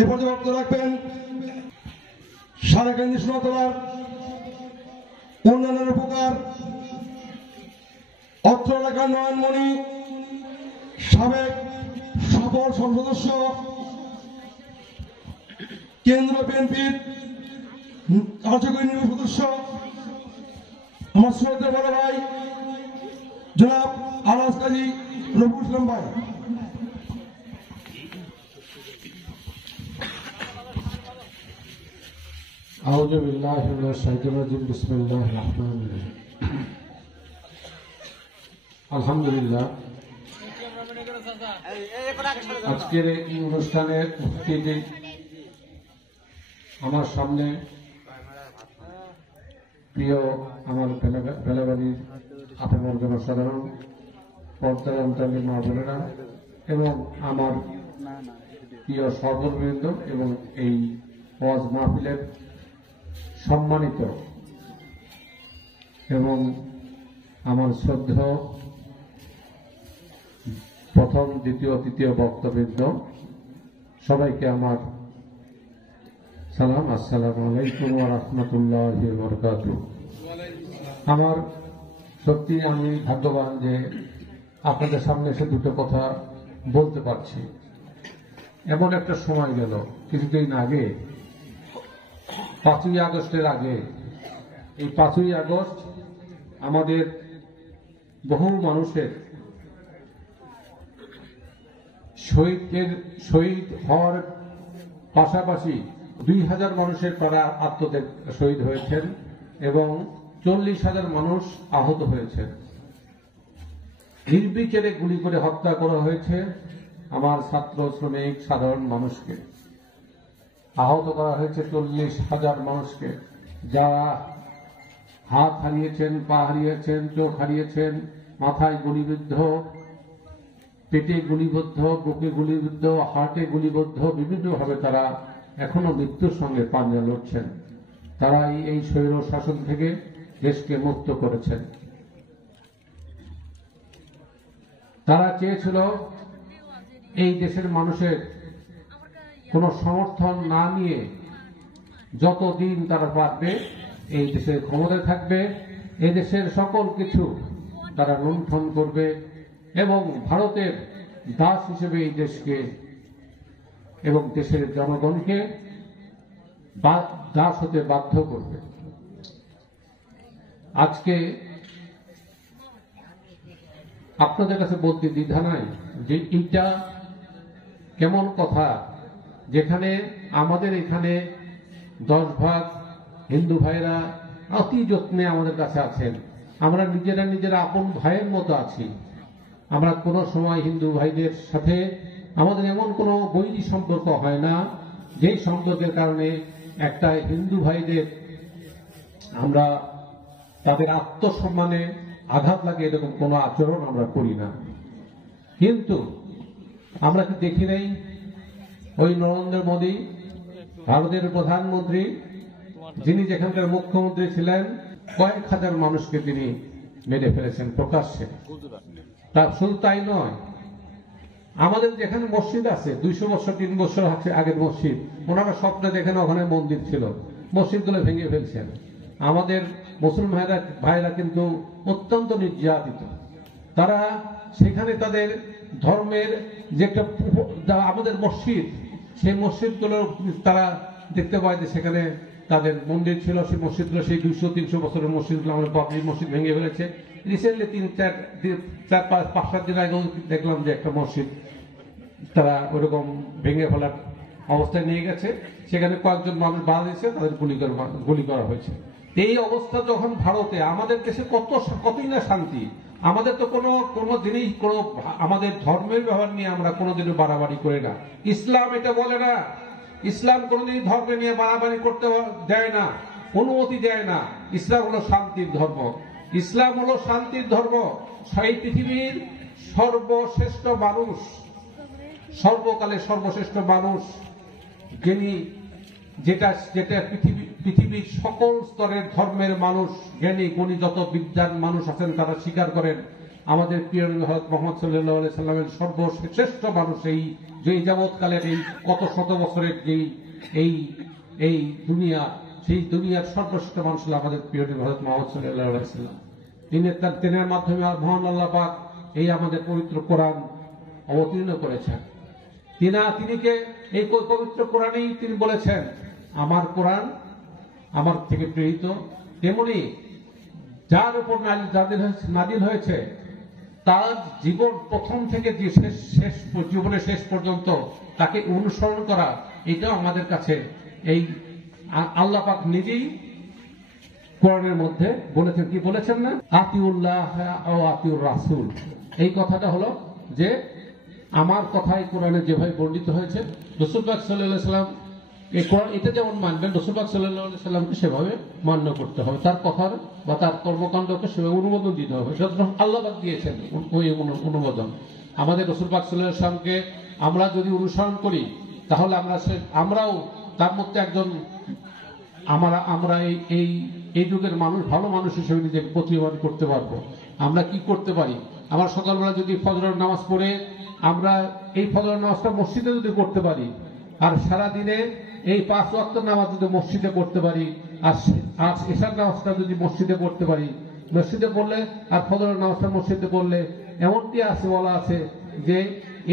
এ পর্যায়ে বক্তব্য রাখবেন সারাকান্দি সোনাতলার উন্নয়নের উপকার অত্র এলাকার নয়নমণি সাবেক সফল সংসদ সদস্য কেন্দ্র বিএনপির কার্যকরী নির্বাহী সদস্য আমার শ্রদ্ধেয় বড় ভাই জনাব আলাস কাজী রফিকুল ইসলাম ভাই। আউযু বিল্লাহি মিনাশ শাইতানির রাজিম বিসমিল্লাহির রহমানির রহিম। আলহামদুলিল্লাহ, আজকের এই অনুষ্ঠানে উপস্থিত আমার সামনে প্রিয় আমার বেলাবাড়ির আপনার জনসাধারণ, পর্দার অন্তরালে মা বোনেরা এবং আমার প্রিয় সহকর্মীবৃন্দ এবং এই ওয়াজ মাহফিলের সম্মানিত এবং আমার শ্রদ্ধেয় প্রথম, দ্বিতীয়, তৃতীয় বক্তবৃন্দ, সবাইকে আমার সালাম, আসসালামু আলাইকুম ওয়া রাহমাতুল্লাহি ওয়া বারাকাতুহু। আমার সত্যি আমি ভাগ্যবান যে আপনাদের সামনে এসে দুটো কথা বলতে পারছি। এমন একটা সময় গেল কিছুদিন আগে, 5ই আগস্টের আগে, এই 5ই আগস্ট আমাদের বহু মানুষের শহীদ হওয়ার পাশাপাশি 2000 মানুষের তারা আত্মত্যাগ শহীদ হয়েছেন এবং 40,000 মানুষ আহত হয়েছেন। নির্বিচারে গুলি করে হত্যা করা হয়েছে আমার ছাত্র, শ্রমিক, সাধারণ মানুষকে। আহত করা হয়েছে 40,000 মানুষকে, যারা হাত হারিয়েছেন, পা হারিয়েছেন, চোখ হারিয়েছেন, মাথায় গুলিবিদ্ধ, পেটে গুলিবদ্ধ, বুকে গুলিবিদ্ধ, হার্টে গুলিবদ্ধ, বিভিন্নভাবে তারা এখনো মৃত্যুর সঙ্গে পাঞ্জা লড়ছেন। তারা এই স্বৈর শাসন থেকে দেশকে মুক্ত করেছেন। তারা চেয়েছিল এই দেশের মানুষের কোন সমর্থন না নিয়ে যতদিন তারা পারবে এই দেশের ক্ষমতায় থাকবে, এই দেশের সকল কিছু তারা লুণ্ঠন করবে এবং ভারতের দাস হিসেবে এই দেশকে এবং দেশের জনগণকে দাস হতে বাধ্য করবে। আজকে আপনাদের কাছে বলতে দ্বিধা নাই যে এইটা কেমন কথা, যেখানে আমাদের এখানে 10 ভাগ হিন্দু ভাইরা অতি যত্নে আমাদের কাছে আছেন। আমরা নিজেরা আপন ভাইয়ের মতো আছি। আমরা কোনো সময় হিন্দু ভাইদের সাথে আমাদের এমন কোনো বৈরী সম্পর্ক হয় না যেই সম্পর্কের কারণে একটা হিন্দু ভাইদের আমরা তাদের আত্মসম্মানে আঘাত লাগে, এরকম কোনো আচরণ আমরা করি না। কিন্তু আমরা কি দেখি নাই ওই নরেন্দ্র মোদী, ভারতের প্রধানমন্ত্রী, যিনি যেখানকার মুখ্যমন্ত্রী ছিলেন, কয়েক হাজার মানুষকে তিনি মেরে ফেলেছেন প্রকাশ্যে। শুধু তাই নয়, আমাদের যেখানে মসজিদ আছে 200 বছর 3 বছর আগের মসজিদ, ওনারা স্বপ্নে দেখেন ওখানে মন্দির ছিল, মসজিদগুলো ভেঙে ফেলছেন। আমাদের মুসলমান ভাইরা কিন্তু অত্যন্ত নির্যাতিত। তারা সেখানে তাদের ধর্মের যে একটা আমাদের মসজিদ, সেই মসজিদগুলো তারা দেখতে পায় যে সেখানে তাদের মন্দির ছিল, সেই মসজিদগুলো সেই 200-300 বছরের মসজিদগুলো আমাদের বাবরি মসজিদ ভেঙে ফেলেছে। রিসেন্টলি 3-4-5-7 দিন আগেও দেখলাম যে একটা মসজিদ তারা ওইরকম ভেঙে ফেলার অবস্থায় নিয়ে গেছে, সেখানে কয়েকজন মানুষ বাধা দিয়েছে, তাদের গুলি করা হয়েছে। এই অবস্থা যখন ভারতে, আমাদের দেশে কতই না শান্তি। আমাদের তো কোনো জিনিস, আমাদের ধর্মের ব্যবহার নিয়ে আমরা কোনোদিনও বাড়াবাড়ি করি না। ইসলাম এটা বলে না। ইসলাম কোনোদিন ধর্ম নিয়ে বাড়াবাড়ি করতে দেয় না, অনুমতি দেয় না। ইসলাম হলো শান্তির ধর্ম। ইসলাম হলো শান্তির ধর্ম। এই পৃথিবীর সর্বশ্রেষ্ঠ মানুষ, সর্বকালে সর্বশ্রেষ্ঠ মানুষ, যিনি যেটা পৃথিবীর সকল স্তরের ধর্মের মানুষ, জ্ঞানী গুণী যত বিদ্যান মানুষ আছেন তারা স্বীকার করেন আমাদের প্রিয় নবী হযরত মুহাম্মদ সাল্লাল্লাহু আলাইহি সাল্লামের সর্বশ্রেষ্ঠ মানুষ, এই যে যাবৎকালের এই কত শত বছরের যে এই এই দুনিয়া, সেই দুনিয়ার সর্বশ্রেষ্ঠ মানুষ হলো আমাদের প্রিয় নবী হযরত মুহাম্মদ সাল্লাল্লাহু আলাইহি সাল্লাম। তিনের মাধ্যমে মহান আল্লাহ পাক এই আমাদের পবিত্র কোরআন অবতীর্ণ করেছেন। তিনিকে এই পবিত্র কোরআনেই তিনি বলেছেন, আমার কোরআন আমার থেকে প্রেরিত। তেমনি যার উপর নাজিল হয়েছে তার জীবন প্রথম থেকে যে জীবনের শেষ পর্যন্ত তাকে অনুসরণ করা, এটাও আমাদের কাছে এই আল্লাহ পাক নিজেই কোরআনের মধ্যে বলেছেন। কি বলেছেন না, আতিউল্লাহ ও আতিউর রাসূল। এই কথাটা হলো যে আমার কথাই কোরআনে যেভাবে বর্ণিত হয়েছে, রাসূল পাক সাল্লাল্লাহু আলাইহি সাল্লাম এই কোরআন এটা যেমন মানবেন, রাসূল পাক সাল্লাল্লাহু আলাইহি সাল্লামকে সেভাবে মান্য করতে হবে, তার কথার বা তার কর্মকাণ্ডকে সেভাবে অনুমোদন দিতে হবে। সুতরাং আল্লাহ পাক দিয়েছেন ওই অনুমোদন। আমাদের রাসূল পাক সাল্লাল্লাহু আলাইহি সাল্লামকে আমরা যদি অনুসরণ করি, তাহলে আমরাও তার মধ্যে একজন আমরা এই যুগের মানুষ, ভালো মানুষ হিসেবে নিজেকে প্রতিপাদন করতে পারবো। আমরা কি করতে পারি, আমরা সকালবেলা যদি ফজরের নামাজ পড়ে আমরা এই ফজরের নামাজটা মসজিদে যদি করতে পারি, আর সারাদিনে এই 5 ওয়াক্ত নামাজ যদি মসজিদে করতে পারি, আর এশার নামাজটা যদি মসজিদে করতে পারি, মসজিদে পড়লে আর ফজরের নামাজটা মসজিদে পড়লে এমনটি আছে, বলা আছে যে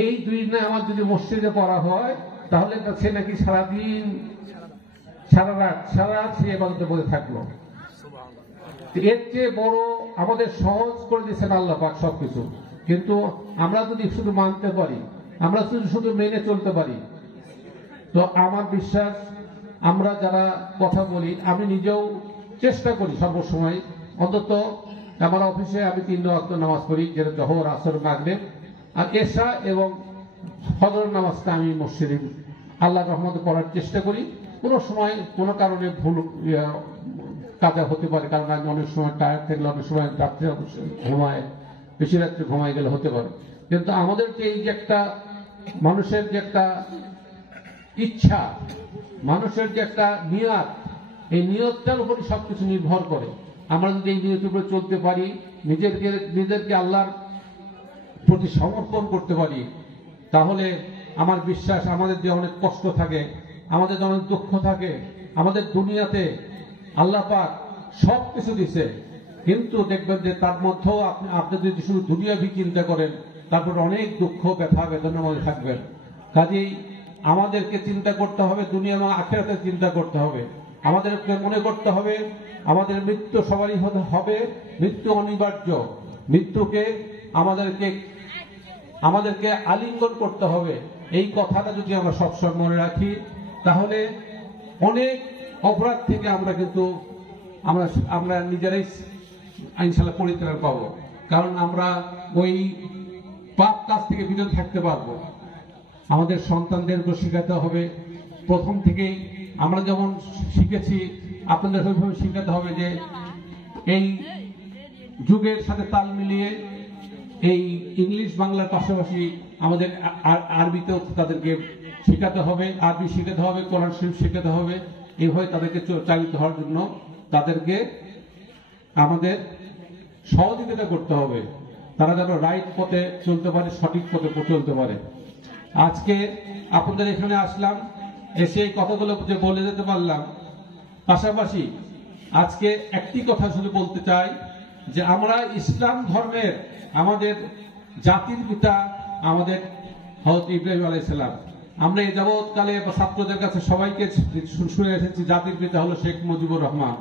এই 2 নামাজ যদি মসজিদে পড়া হয় তাহলে সে নাকি সারাদিন সারা রাত সে ইবাদতে বসে থাকলো। এর চেয়ে বড় আমাদের সহজ করে দিয়েছেন আল্লাহ পাক সবকিছু। কিন্তু আমরা যদি শুধু মানতে পারি, আমরা শুধু মেনে চলতে পারি, তো আমার বিশ্বাস আমরা যারা কথা বলি, আমি নিজেও চেষ্টা করি সর্বসময়, অন্তত আমার অফিসে আমি 3 ওয়াক্ত নামাজ পড়ি, যেটা জোহর, আসর, মাগরিব, আর এশা এবং ফজর নামাজটা আমি মসজিদে আল্লাহর রহমতে পড়ার চেষ্টা করি। কোনো সময় কোনো কারণে ভুল কাজা হতে পারে, কারণ আমি অনেক সময় টায়ার থাকলে, অনেক সময় রাত্রে ঘুমায়, বেশি রাত্রে ঘুমায় গেলে হতে পারে। কিন্তু আমাদেরকে এই যে একটা মানুষের যে একটা ইচ্ছা, মানুষের যে একটা নিয়ত, এই নিয়তটার উপরই সবকিছু নির্ভর করে। আমরা যদি এই নিয়তের উপরে চলতে পারি, নিজেদেরকে আল্লাহর প্রতি সমর্পণ করতে পারি, তাহলে আমার বিশ্বাস আমাদের যে অনেক কষ্ট থাকে, আমাদের যে অনেক দুঃখ থাকে, আমাদের দুনিয়াতে আল্লাহ পাক সব কিছু দিছে, কিন্তু দেখবেন যে তার মধ্যেও আপনি যদি শুধু দুনিয়াবি চিন্তা করেন, তারপর অনেক দুঃখ, ব্যথা, বেদনার মধ্যে থাকবেন। কাজেই আমাদেরকে চিন্তা করতে হবে, দুনিয়া এবং আখিরাতের চিন্তা করতে হবে। আমাদেরকে মনে করতে হবে আমাদের মৃত্যু সবারই হবে, মৃত্যু অনিবার্য। মৃত্যুকে আমাদেরকে আলিঙ্গন করতে হবে। এই কথাটা যদি আমরা সবসময় মনে রাখি, তাহলে অনেক অপরাধ থেকে আমরা নিজেরাই ইনশাআল্লাহ পরিত্রাণ পাবো। কারণ আমরা ওই পাপ কাজ থেকে বিরত থাকতে পারবো। আমাদের সন্তানদেরকে শেখাতে হবে প্রথম থেকেই, আমরা যেমন শিখেছি আপনাদের ওইভাবে শেখাতে হবে যে এই যুগের সাথে তাল মিলিয়ে এই ইংলিশ বাংলার পাশাপাশি আমাদের আরবিতেও তাদেরকে শেখাতে হবে, আরবি শেখাতে হবে, কোরআন শরীফ শেখাতে হবে। এইভাবে তাদেরকে চালিত হওয়ার জন্য তাদেরকে আমাদের সহযোগিতা করতে হবে, তারা যেন রাইট পথে চলতে পারে, সঠিক পথে চলতে পারে। আজকে আপনাদের এখানে আসলাম, এসে এই কথাগুলো যে বলে যেতে পারলাম। পাশাপাশি আজকে একটি কথা শুধু বলতে চাই যে আমরা ইসলাম ধর্মের আমাদের জাতির পিতা আমাদের হযরত ইব্রাহিম আলাইহিস সালাম, আমরা এই যাবৎকালে ছাত্রদের কাছে সবাইকে শুনে এসেছি জাতির পিতা হলো শেখ মুজিবুর রহমান,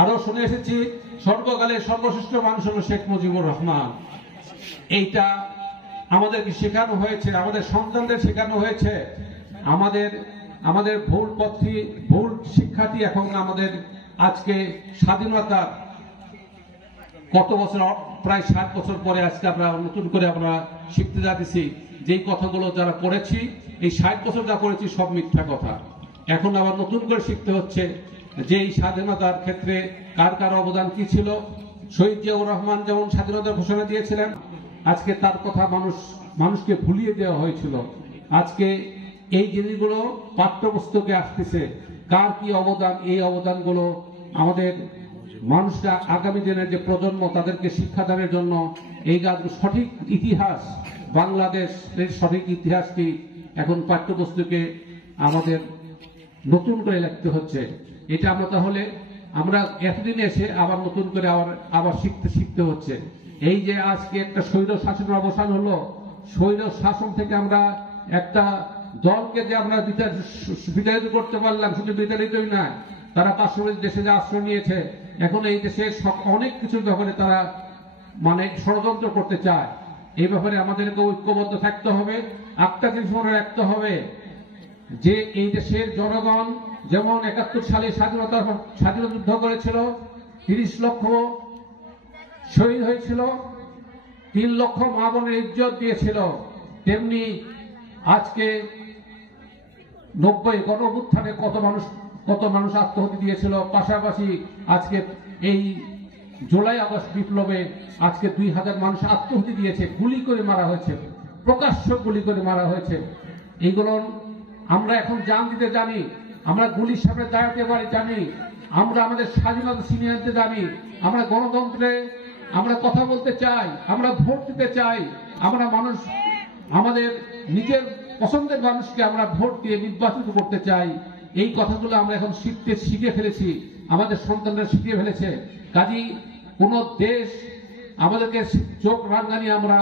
আরো শুনে এসেছি স্বর্গকালের সর্বশ্রেষ্ঠ মানুষ হলো শেখ মুজিবুর রহমান। এইটা আমাদেরকে শেখানো হয়েছে, আমাদের সন্তানদের শেখানো হয়েছে। আমাদের ভুল শিক্ষাটি এখন আমাদের আজকে স্বাধীনতা কত বছর, প্রায় 60 বছর পরে আজকে আমরা নতুন করে আমরা শিখতে যাচ্ছি। যেই কথাগুলো যারা পড়েছি, এই 60 বছর যা পড়েছি সব মিথ্যা কথা। এখন আবার নতুন করে শিখতে হচ্ছে যে এই স্বাধীনতার ক্ষেত্রে কার কার অবদান কি ছিল। শহীদ জিয়াউর রহমান যেমন স্বাধীনতার ঘোষণা দিয়েছিলেন, আজকে তার কথা মানুষকে ভুলিয়ে দেওয়া হয়েছিল। আজকে এই জিনিসগুলো পাঠ্যপুস্তকে আসতেছে, কার কি অবদান, এই অবদানগুলো আমাদের মানুষরা আগামী দিনের যে প্রজন্ম তাদেরকে শিক্ষাদানের জন্য এই সঠিক ইতিহাস, বাংলাদেশের সঠিক ইতিহাসটি এখন পাঠ্যপুস্তকে আমাদের নতুন করে লিখতে হচ্ছে। এটা আমরা তাহলে আমরা এতদিন এসে আবার নতুন করে আবার শিখতে হচ্ছে। এই যে আজকে একটা স্বৈর শাসনের অবসান হলো, স্বৈর শাসন থেকে আমরা একটা দলকে যে আমরা বিতাড়িত করতে পারলাম, শুধু বিতাড়িতই নয়, তারা পার্শ্ববর্তী দেশে যে আশ্রয় নিয়েছে, এখন এই দেশে অনেক কিছুর ব্যাপারে তারা মানে ষড়যন্ত্র করতে চায়। এই ব্যাপারে আমাদেরকে ঐক্যবদ্ধ থাকতে হবে। একটা জিনিস মনে রাখতে হবে যে এই দেশের জনগণ যেমন ৭১ সালে স্বাধীনতা যুদ্ধ করেছিল, ৩০ লক্ষ শহীদ হয়েছিল, ৩ লক্ষ মা বোনের ইজ্জত দিয়েছিল, তেমনি আজকে ৯০ গণঅভ্যুত্থানে কত মানুষ আত্মহত্যা দিয়েছিল। পাশাপাশি আজকে এই জুলাই আগস্ট বিপ্লবে আজকে ২,০০০ মানুষ আত্মহত্যা দিয়েছে, গুলি করে মারা হয়েছে, প্রকাশ্য গুলি করে মারা হয়েছে। এইগুলো আমরা এখন জান দিতে জানি, আমরা গুলির সামনে দাঁড়াতে পারি জানি, আমরা আমাদের স্বাধীনতা ছিনিয়ে আনতে জানি, আমরা গণতন্ত্রে আমরা কথা বলতে চাই, আমরা ভোট দিতে চাই, আমরা আমাদের নিজের পছন্দের মানুষকে আমরা ভোট দিয়ে নির্বাচিত করতে চাই। এই কথাগুলো আমরা এখন শিখে ফেলেছি, আমাদের সন্তানরা শিখে ফেলেছে। কাজেই কোন দেশ আমাদেরকে চোখ রাঙানি, আমরা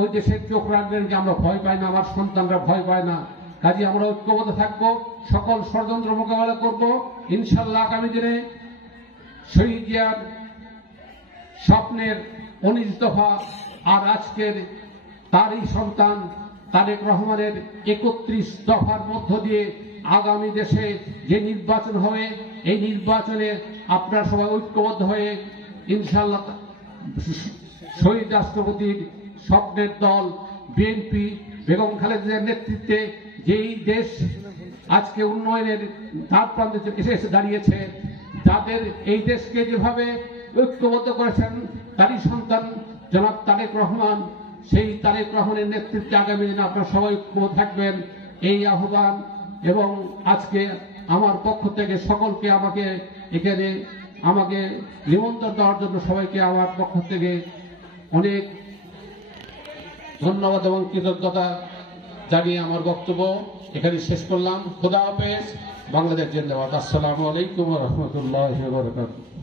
ওই দেশের চোখ রাঙানিকে আমরা ভয় পাই না, আমার সন্তানরা ভয় পায় না। কাজে আমরা ঐক্যবদ্ধ থাকবো, সকল ষড়যন্ত্র মোকাবেলা করব ইনশাল্লাহ। আগামী দিনে শহীদ জিয়ার স্বপ্নের ১৯ দফা আর আজকের তারই সন্তান তারেক রহমানের ৩১ দফার মধ্য দিয়ে আগামী দেশে যে নির্বাচন হবে, এই নির্বাচনে আপনারা সবাই ঐক্যবদ্ধ হয়ে ইনশাল্লাহ শহীদ রাষ্ট্রপতির স্বপ্নের দল বিএনপি বেগম খালেদার নেতৃত্বে যেই দেশ আজকে উন্নয়নের ধার প্রান্তে এসে দাঁড়িয়েছে, যাদের এই দেশকে যেভাবে ঐক্যবদ্ধ করেছেন তারই সন্তান জনাব তারেক রহমান, সেই তারেক রহমানের নেতৃত্বে আগামী দিনে আপনারা সবাই ঐক্যবদ্ধ থাকবেন, এই আহ্বান। এবং আজকে আমার পক্ষ থেকে সকলকে আমাকে নিমন্ত্রণ দেওয়ার জন্য সবাইকে আমার পক্ষ থেকে অনেক ধন্যবাদ এবং কৃতজ্ঞতা জানিয়ে আমার বক্তব্য এখানে শেষ করলাম। খোদা হাফেজ। বাংলাদেশ জিন্দাবাদ। আসসালামু আলাইকুম ওয়া রাহমাতুল্লাহি ওয়া বারাকাতুহু।